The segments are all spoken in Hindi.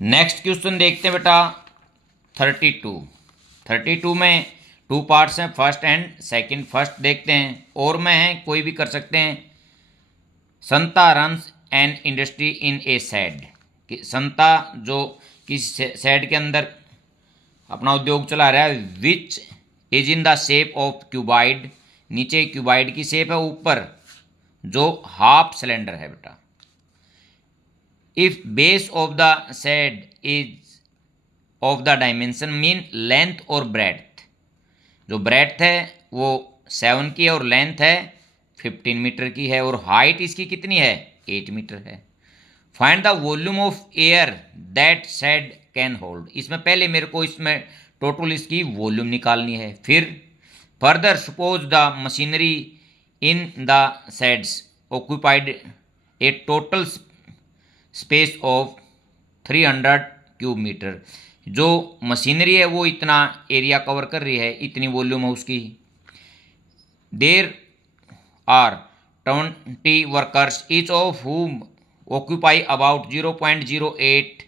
नेक्स्ट क्वेश्चन देखते हैं बेटा 32 में 2 पार्ट्स हैं, फर्स्ट एंड सेकंड। फर्स्ट देखते हैं, और में है, कोई भी कर सकते हैं। Santa runs an industry in a shed, कि संता जो किस शेड के अंदर अपना उद्योग चला रहा है। Which is in the shape of cuboid, नीचे क्यूबाइड की शेप है, ऊपर जो हाफ सिलेंडर है बेटा। If base of the shed is of the dimension mean length और ब्रेड्थ, जो ब्रेड्थ है वो 7 की है और लेंथ है 15 मीटर की है, और हाइट इसकी कितनी है 8 मीटर है। Find the volume of air that shed can hold, इसमें पहले मेरे को इसमें टोटल इसकी वॉल्यूम निकालनी है। फिर further suppose the machinery in the sheds occupied a total space of 300 cube metre, जो मशीनरी है वो इतना एरिया कवर कर रही है, इतनी वॉल्यूम है उसकी। There are 20 workers each of whom occupy about 0.08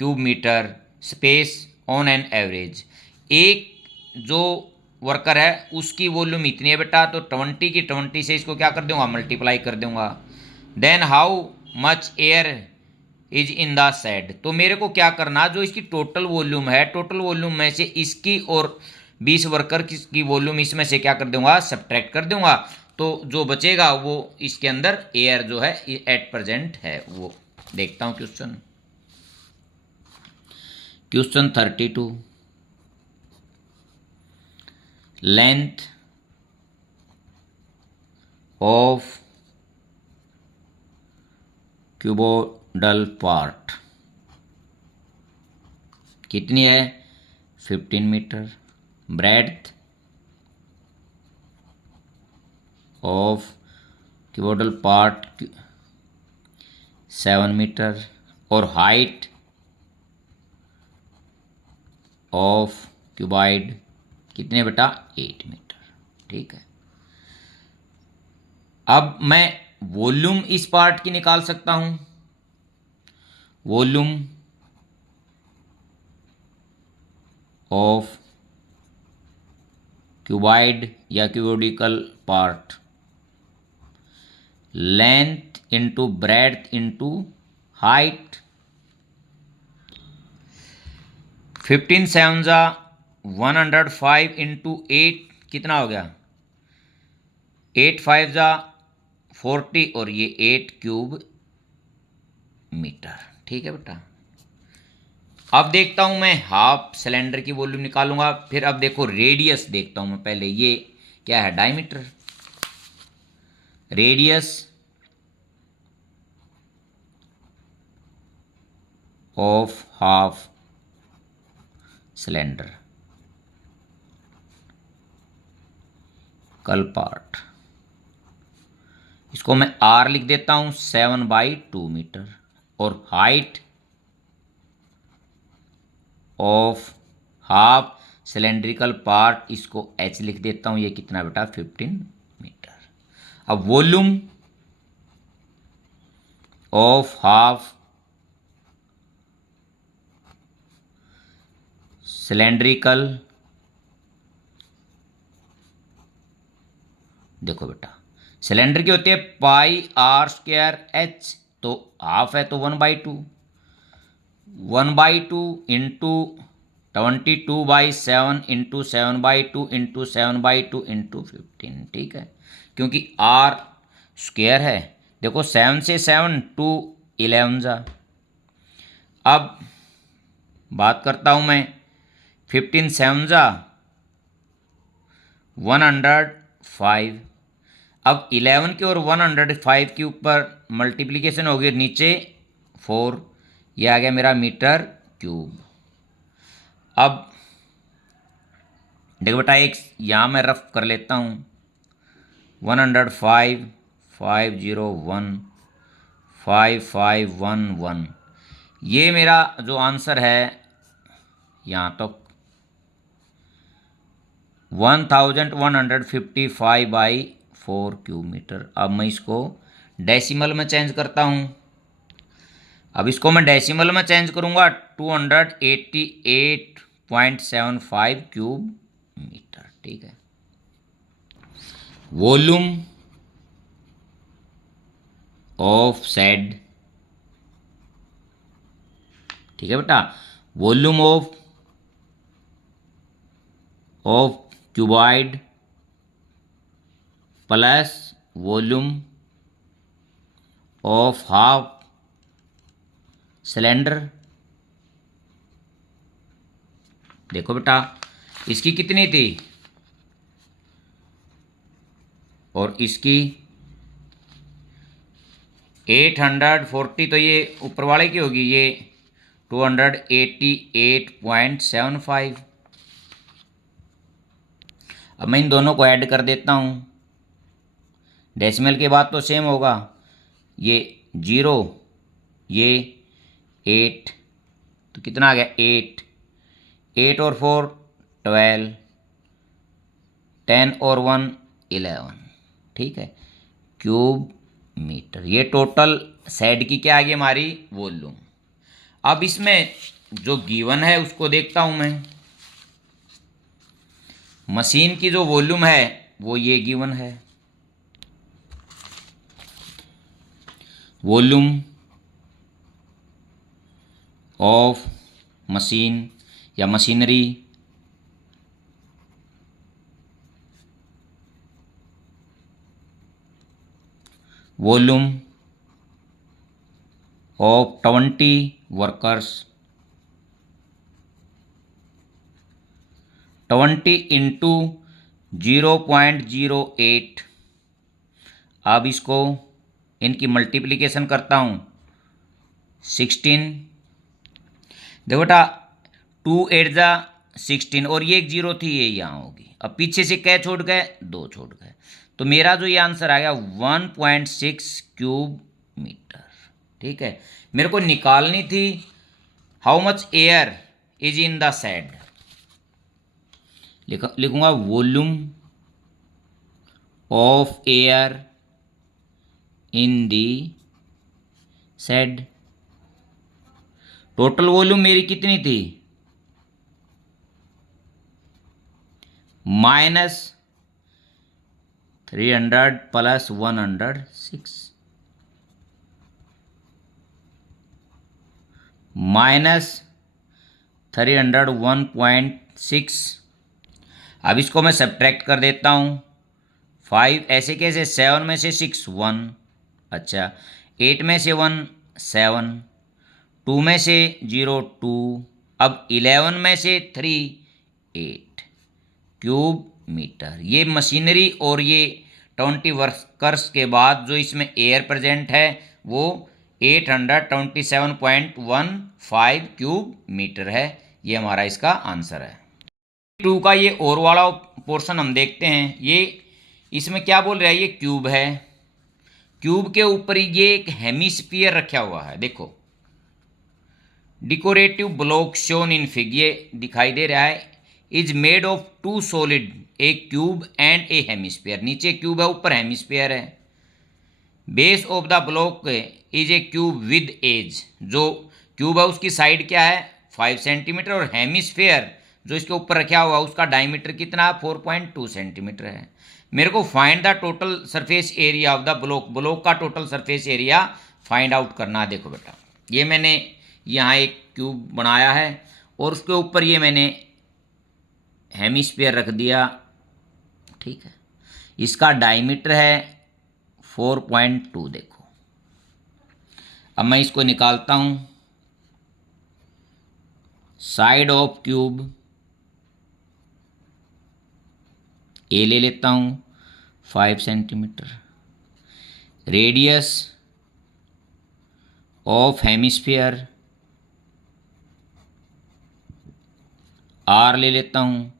cube metre space on an average. एक जो वर्कर है उसकी वॉल्यूम इतनी है बेटा, तो 20 की 20 से इसको क्या कर दूंगा, मल्टीप्लाई कर दूंगा। Then how much air is in the shed, तो मेरे को क्या करना, जो इसकी टोटल वॉल्यूम है, टोटल वॉल्यूम में से इसकी और 20 वर्कर की वॉल्यूम इसमें से क्या कर दूंगा, सब्ट्रैक्ट कर दूंगा। तो जो बचेगा वो इसके अंदर एयर जो है एट प्रेजेंट है वो। देखता हूँ question 32। Length of cuboidal part कितनी है 15 metre. Breadth of cuboidal part 7 metre, और हाइट ऑफ क्यूबाइड कितने बेटा 8 मीटर। ठीक है, अब मैं वॉल्यूम इस पार्ट की निकाल सकता हूं। वॉल्यूम ऑफ क्यूबाइड या cuboidal part, length into breadth into height. 15 7 जा 105 इंटू 8 कितना हो गया 8 5 जा 40, और ये 8 क्यूब मीटर। ठीक है बेटा, अब देखता हूं मैं हाफ सिलेंडर की वॉल्यूम निकालूंगा। फिर अब देखो रेडियस देखता हूं मैं पहले, ये क्या है diameter. Radius of half cylinder कल पार्ट, इसको मैं आर लिख देता हूं 7/2 मीटर, और height of half cylindrical part इसको एच लिख देता हूं, ये कितना बेटा 15 मीटर। अब वॉल्यूम ऑफ हाफ सिलेंड्रिकल, देखो बेटा सिलेंडर की होती है πr²h, तो हाफ है तो 1/2, 1/2 इंटू 22/7 इंटू 7/2 इंटू 7/2 इंटू 15। ठीक है, क्योंकि आर स्क्वायर है। देखो 7 से 7 2 11 जा। अब बात करता हूं मैं 15 7 जा 105। अब 11 के और 105 के ऊपर मल्टीप्लिकेशन हो गई, नीचे 4, ये आ गया मेरा मीटर क्यूब। अब देखो बेटा एक यहाँ मैं रफ कर लेता हूँ 105 501 5511, ये मेरा जो आंसर है यहाँ तक 1155/4 क्यूब मीटर। अब मैं इसको डेसिमल में चेंज करता हूँ। अब इसको मैं डेसिमल में चेंज करूँगा, 288.75 क्यूब मीटर। ठीक है। वॉल्यूम ऑफ सेड, ठीक है बेटा, volume of cuboid plus volume of half cylinder. देखो बेटा, इसकी कितनी थी और इसकी 840, तो ये ऊपर वाले की होगी, ये 288.75। अब मैं इन दोनों को ऐड कर देता हूँ, डेसिमल के बाद तो सेम होगा, ये 0, ये 8, तो कितना आ गया 8, 8 और 4 12, 10 और 1 11। ठीक है, क्यूब मीटर। ये टोटल सेड की क्या आ गई हमारी, वॉल्यूम। अब इसमें जो गिवन है उसको देखता हूं मैं। मशीन की जो वॉल्यूम है वो ये गिवन है, वॉल्यूम ऑफ मशीन या machinery volume of 20 workers, 20 into 0.08। अब इसको इनकी मल्टीप्लिकेशन करता हूँ, 16। देखो बेटा, 2 8 जा 16, और ये एक 0 थी, ये यहाँ होगी। अब पीछे से क्या छोड़ गए, 2 छोड़ गए, तो मेरा जो ये आंसर आ गया 1.6 क्यूब मीटर। ठीक है, मेरे को निकालनी थी how much air is in the shed. लिखूंगा volume of air in the shed. Total volume मेरी कितनी थी, -300 प्लस 106, -300 1.6। अब इसको मैं सब्ट्रैक्ट कर देता हूँ, 5 ऐसे कैसे, 7 में से 6 1, अच्छा 8 में से 1 7, 2 में से 0 2, अब 11 में से 3 8 क्यूब मीटर। ये मशीनरी और ये 20 वर्कर्स के बाद जो इसमें एयर प्रेजेंट है वो 827.15 क्यूब मीटर है। ये हमारा इसका आंसर है। 2 का ये और वाला पोर्शन हम देखते हैं। ये इसमें क्या बोल रहा है, ये क्यूब है, क्यूब के ऊपर ये एक हेमिस्फीयर रखा हुआ है। देखो, decorative block shown in fig, ये दिखाई दे रहा है, is made of 2 solid, a cube and a hemisphere. नीचे क्यूब है, ऊपर हेमिस्फीयर है। Base of the block is a cube with edge, जो क्यूब है उसकी साइड क्या है 5 सेंटीमीटर, और हेमिस्फीयर जो इसके ऊपर रखा हुआ उसका डायमीटर कितना 4.2 सेंटीमीटर है। मेरे को find the total surface area of the block, block का total surface area find out करना। देखो बेटा, ये मैंने यहाँ एक क्यूब बनाया है और उसके ऊपर ये मैंने हेमिस्फीयर रख दिया। ठीक है, इसका डायमीटर है 4.2। देखो, अब मैं इसको निकालता हूँ, साइड ऑफ क्यूब ए ले लेता हूँ 5 centimetre, radius of hemisphere R ले लेता हूँ,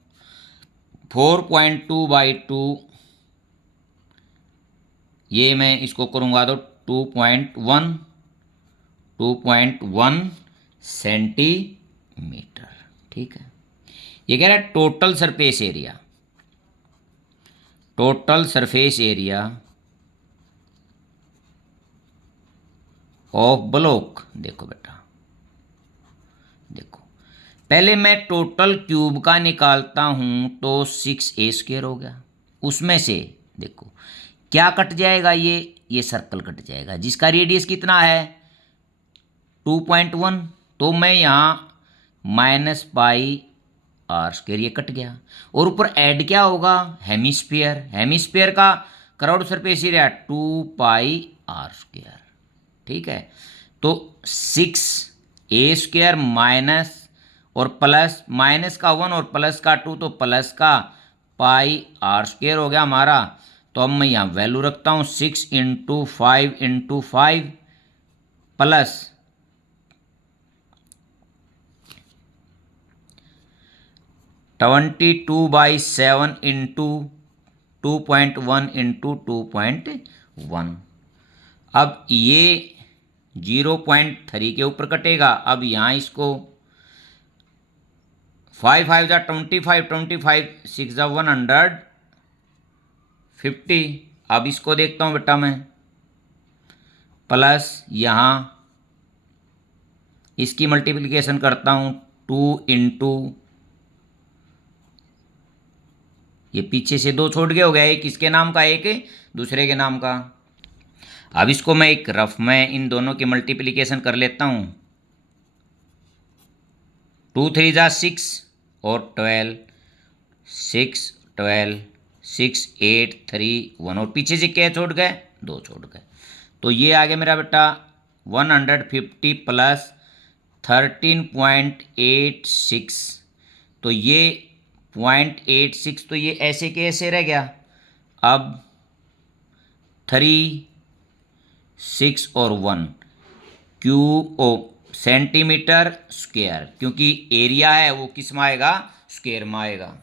4.2/2, ये मैं इसको करूँगा तो 2.1 सेंटीमीटर। ठीक है, ये कह रहा है total surface area, total surface area of block. देखो बेटा, देखो पहले मैं टोटल क्यूब का निकालता हूं तो 6a² हो गया। उसमें से देखो क्या कट जाएगा, ये सर्कल कट जाएगा जिसका रेडियस कितना है 2.1। तो मैं यहाँ -πr², ये कट गया। और ऊपर ऐड क्या होगा, हेमिस्फीयर। हेमिस्फीयर का क्राउड सरफेस एरिया 2πr²। ठीक है, तो 6a² माइनस और प्लस, माइनस का 1 और प्लस का 2, तो प्लस का πr² हो गया हमारा। तो अब मैं यहाँ वैल्यू रखता हूँ 6 × 5 × 5 प्लस 22/7 × 2.1 × 2.1। अब ये 0.3 के ऊपर कटेगा। अब यहाँ इसको 5 5 जा 25, 25 6 जा 150। अब इसको देखता हूँ बेटा मैं, प्लस यहाँ इसकी मल्टीप्लिकेशन करता हूँ 2 × ये पीछे से 2 छोड़ के हो गया, एक इसके नाम का एक दूसरे के नाम का। अब इसको मैं एक रफ में इन दोनों की मल्टीप्लिकेशन कर लेता हूँ। 2 3 जा 6 और 12, 6 12 6 8 3 1, और पीछे से क्या छोड़ गए, 2 छोड़ गए। तो ये आ गया मेरा बेटा 150 प्लस 13.86। तो ये 0.86, तो ये ऐसे के ऐसे रह गया। अब 3 6 और 1 सेंटीमीटर स्क्वायर, क्योंकि एरिया है वो किस में आएगा, स्क्वायर में आएगा।